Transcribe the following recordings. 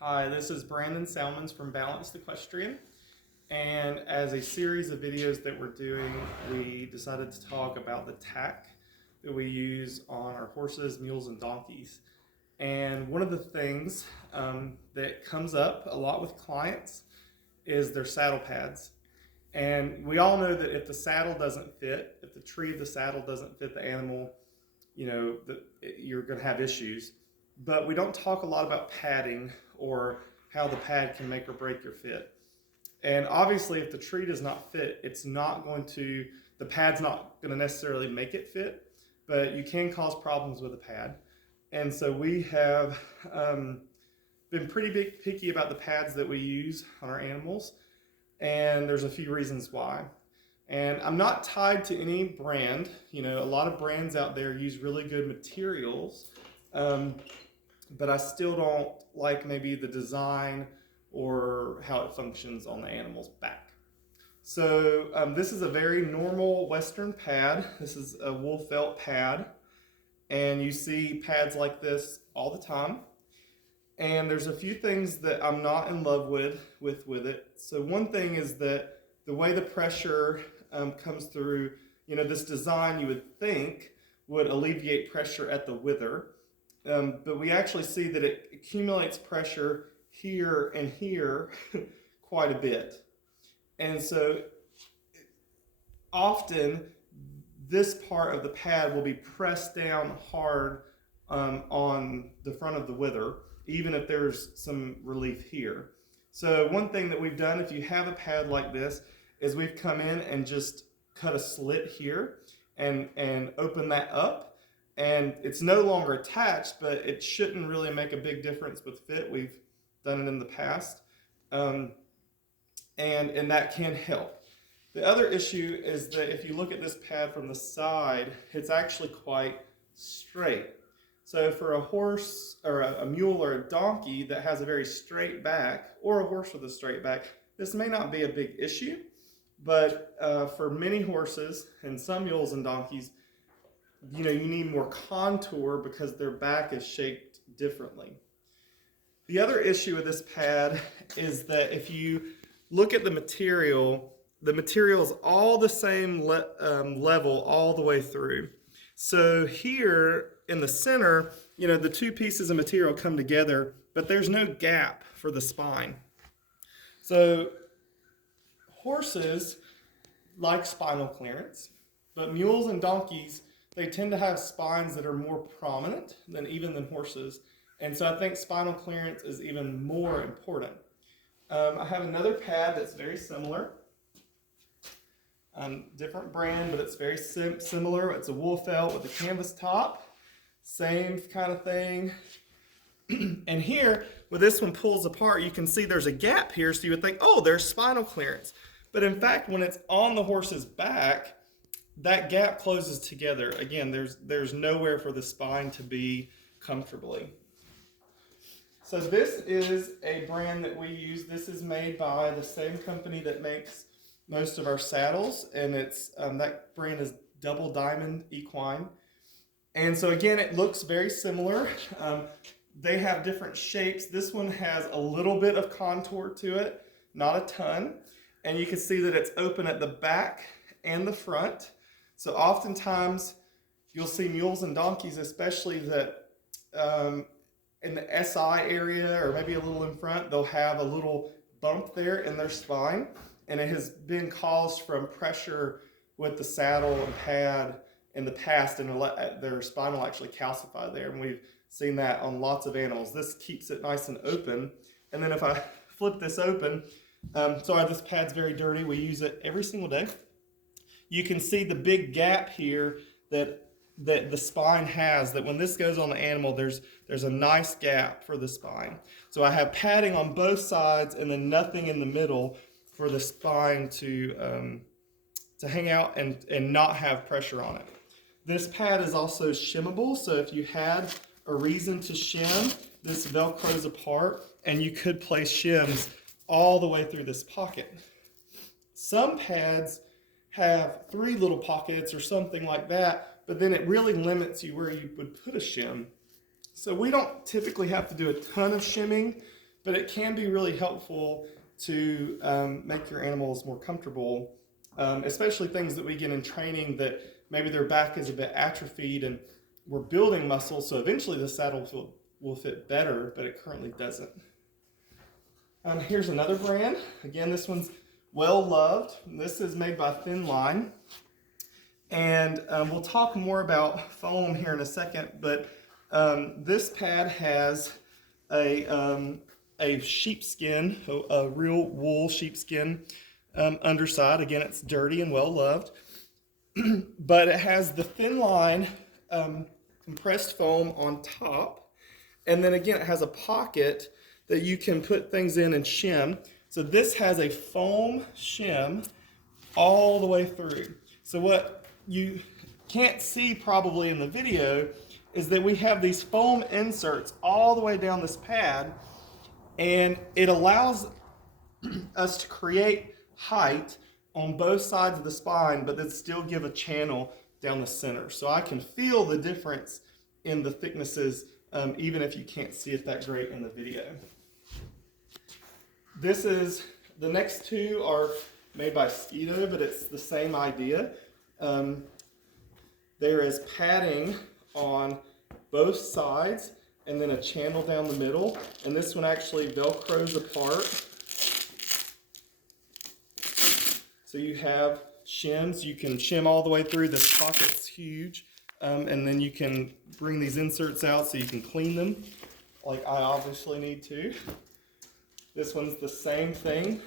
Hi, this is Brandon Salmons from Balanced Equestrian, and as a series of videos that we're doing, we decided to talk about the tack that we use on our horses, mules, and donkeys. And one of the things that comes up a lot with clients is their saddle pads. And we all know that if the saddle doesn't fit, if the tree of the saddle doesn't fit the animal, you're going to have issues. But we don't talk a lot about padding or how the pad can make or break your fit. And obviously, if the tree does not fit, the pad's not going to necessarily make it fit, but you can cause problems with a pad. And so we have been pretty picky about the pads that we use on our animals, and there's a few reasons why. And I'm not tied to any brand. A lot of brands out there use really good materials, but I still don't like maybe the design or how it functions on the animal's back. So this is a very normal Western pad. This is a wool felt pad, and you see pads like this all the time. And there's a few things that I'm not in love with it. So one thing is that the way the pressure comes through, this design you would think would alleviate pressure at the wither, but we actually see that it accumulates pressure here and here quite a bit. And so often this part of the pad will be pressed down hard on the front of the wither, even if there's some relief here. So one thing that we've done, if you have a pad like this, is we've come in and just cut a slit here and open that up. And it's no longer attached, but it shouldn't really make a big difference with fit. We've done it in the past. And that can help. The other issue is that if you look at this pad from the side, it's actually quite straight. So for a horse or a mule or a donkey that has a very straight back, or a horse with a straight back, this may not be a big issue. But for many horses and some mules and donkeys, you need more contour because their back is shaped differently. The other issue with this pad is that if you look at the material is all the same level all the way through. So here in the center, the two pieces of material come together, but there's no gap for the spine. So horses like spinal clearance, but mules and donkeys, they tend to have spines that are more prominent than horses. And so I think spinal clearance is even more important. I have another pad that's very similar. Different brand, but it's very similar. It's a wool felt with a canvas top. Same kind of thing. And here, where this one pulls apart, you can see there's a gap here, so you would think, oh, there's spinal clearance. But in fact, when it's on the horse's back, that gap closes together. Again, there's nowhere for the spine to be comfortably. So this is a brand that we use. This is made by the same company that makes most of our saddles, and that brand is Double Diamond Equine. And so again, it looks very similar. They have different shapes. This one has a little bit of contour to it, not a ton. And you can see that it's open at the back and the front. So oftentimes you'll see mules and donkeys, especially that in the SI area or maybe a little in front, they'll have a little bump there in their spine. And it has been caused from pressure with the saddle and pad in the past, and their spine will actually calcify there. And we've seen that on lots of animals. This keeps it nice and open. And then if I flip this open, sorry, this pad's very dirty. We use it every single day. You can see the big gap here that the spine has, that when this goes on the animal, there's a nice gap for the spine. So I have padding on both sides and then nothing in the middle for the spine to hang out and not have pressure on it. This pad is also shimmable, so if you had a reason to shim, this velcros apart and you could place shims all the way through this pocket. Some pads have 3 little pockets or something like that, but then it really limits you where you would put a shim. So we don't typically have to do a ton of shimming but it can be really helpful to make your animals more comfortable, especially things that we get in training that maybe their back is a bit atrophied and we're building muscle, so eventually the saddle will fit better, but it currently doesn't. Here's another brand. Again, this one's well loved. This is made by Thin Line. And we'll talk more about foam here in a second, but this pad has a sheepskin, a real wool sheepskin underside. Again, it's dirty and well loved. But it has the Thin Line compressed foam on top. And then again, it has a pocket that you can put things in and shim. So this has a foam shim all the way through. So what you can't see probably in the video is that we have these foam inserts all the way down this pad, and it allows us to create height on both sides of the spine, but then still give a channel down the center. So I can feel the difference in the thicknesses, even if you can't see it that great in the video. The next two are made by Skeeto, but it's the same idea. There is padding on both sides and then a channel down the middle, and this one actually velcros apart. So you have shims, you can shim all the way through. This pocket's huge, and then you can bring these inserts out so you can clean them, like I obviously need to. This one's the same thing.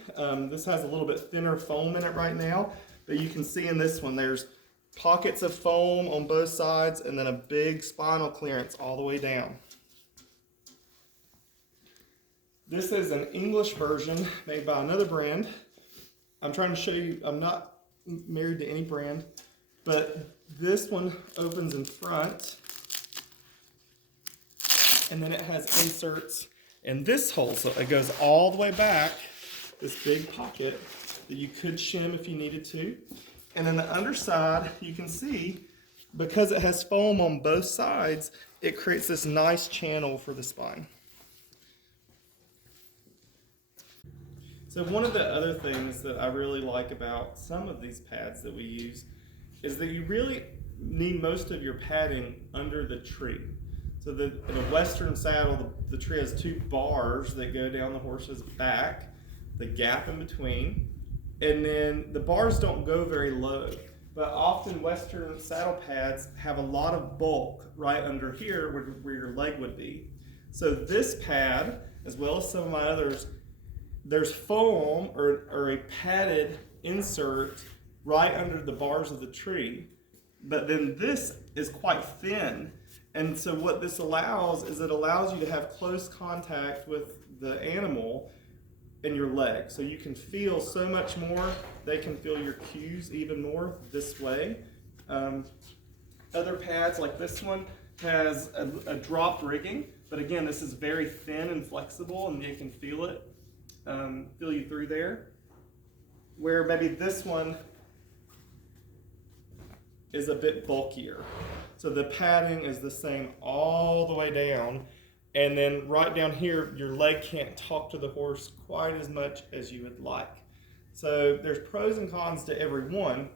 This has a little bit thinner foam in it right now, but you can see in this one there's pockets of foam on both sides and then a big spinal clearance all the way down. This is an English version made by another brand. I'm trying to show you, I'm not married to any brand, but this one opens in front, and then it has inserts in this hole, so it goes all the way back, this big pocket that you could shim if you needed to. And then the underside, you can see, because it has foam on both sides, it creates this nice channel for the spine. So one of the other things that I really like about some of these pads that we use is that you really need most of your padding under the tree. So in a Western saddle, the tree has two bars that go down the horse's back, the gap in between, and then the bars don't go very low. But often Western saddle pads have a lot of bulk right under here where your leg would be. So this pad, as well as some of my others, there's foam or a padded insert right under the bars of the tree. But then this is quite thin. And so what this allows is it allows you to have close contact with the animal and your leg. So you can feel so much more. They can feel your cues even more this way. Other pads like this one has a dropped rigging, but again, this is very thin and flexible and you can feel it, feel you through there. Where maybe this one is a bit bulkier. So the padding is the same all the way down, and then right down here, your leg can't talk to the horse quite as much as you would like. So there's pros and cons to every one,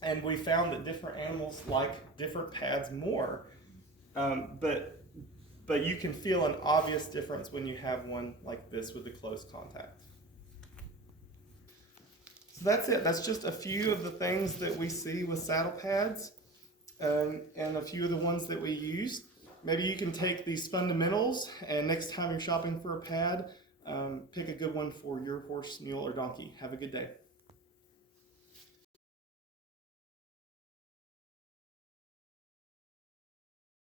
and we found that different animals like different pads more, but you can feel an obvious difference when you have one like this with the close contact. So that's it. That's just a few of the things that we see with saddle pads, and a few of the ones that we use. Maybe you can take these fundamentals, and next time you're shopping for a pad, pick a good one for your horse, mule, or donkey. Have a good day.